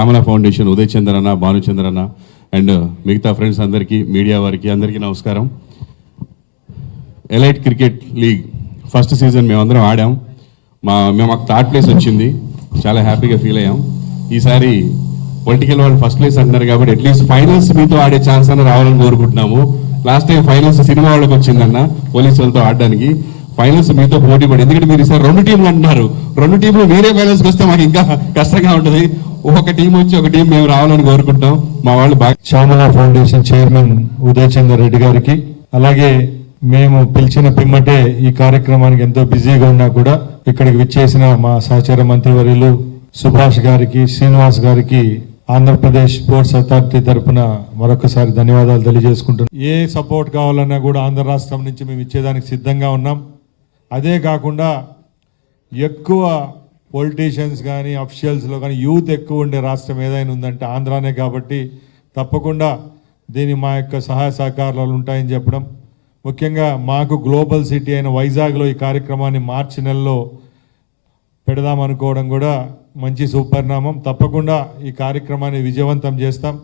రామల foundation Uday చంద్ర అన్న, భానుచంద్ర అన్న and మిగతా ఫ్రెండ్స్ అందరికీ, మీడియా వారికి అందరికీ నమస్కారం. Elite cricket league first season మేమందరం ఆడాం. మాకు థర్డ్ ప్లేస్ వచ్చింది, చాలా హ్యాపీగా ఫీల్ అయ్యాం. ఈసారి పొలిటికల్ వాళ్ళు ఫస్ట్ ప్లేస్ అంటున్నారు కాబట్టి అట్లీస్ట్ ఫైనల్స్ మీతో ఆడే ఛాన్స్ అన్న రావాలని కోరుకుంటున్నాము. లాస్ట్ టైం ఫైనల్స్ సినిమా వాళ్ళకి వచ్చిందన్న పోలీసు వాళ్ళతో ఆడడానికి. ఫైనల్స్ మీతో పోటీ పడి, ఎందుకంటే మీరు ఈసారి 2 టీంలు అంటున్నారు, 2 టీంలు మీరే ఫైనల్స్కి వస్తే మాకు ఇంకా కష్టంగా ఉంటుంది. ఒక టీం వచ్చి ఒక టీం మేము రావాలని కోరుకుంటాం. మా వాళ్ళు బాగా శ్యామల ఫౌండేషన్ చైర్మన్ ఉదయ్ చందర్ రెడ్డి గారికి, అలాగే మేము పిలిచిన పిమ్మటే ఈ కార్యక్రమానికి ఎంతో బిజీగా ఉన్నా కూడా ఇక్కడికి విచ్చేసిన మా సహచర మంత్రివర్యులు సుభాష్ గారికి, శ్రీనివాస్ గారికి ఆంధ్రప్రదేశ్ స్పోర్ట్స్ అథారిటీ తరఫున మరొకసారి ధన్యవాదాలు తెలియజేసుకుంటున్నాం. ఏ సపోర్ట్ కావాలన్నా కూడా ఆంధ్ర రాష్ట్రం నుంచి మేము ఇచ్చేదానికి సిద్ధంగా ఉన్నాం. అదే కాకుండా ఎక్కువ పొలిటీషియన్స్ కానీ అఫీషియల్స్లో కానీ యూత్ ఎక్కువ ఉండే రాష్ట్రం ఏదైనా ఉందంటే ఆంధ్రానే. కాబట్టి తప్పకుండా దీని మా యొక్క సహాయ సహకారాలు ఉంటాయని చెప్పడం, ముఖ్యంగా మాకు గ్లోబల్ సిటీ అయిన వైజాగ్లో ఈ కార్యక్రమాన్ని మార్చి నెలలో పెడదామనుకోవడం కూడా మంచి సుపరిణామం. తప్పకుండా ఈ కార్యక్రమాన్ని విజయవంతం చేస్తాం.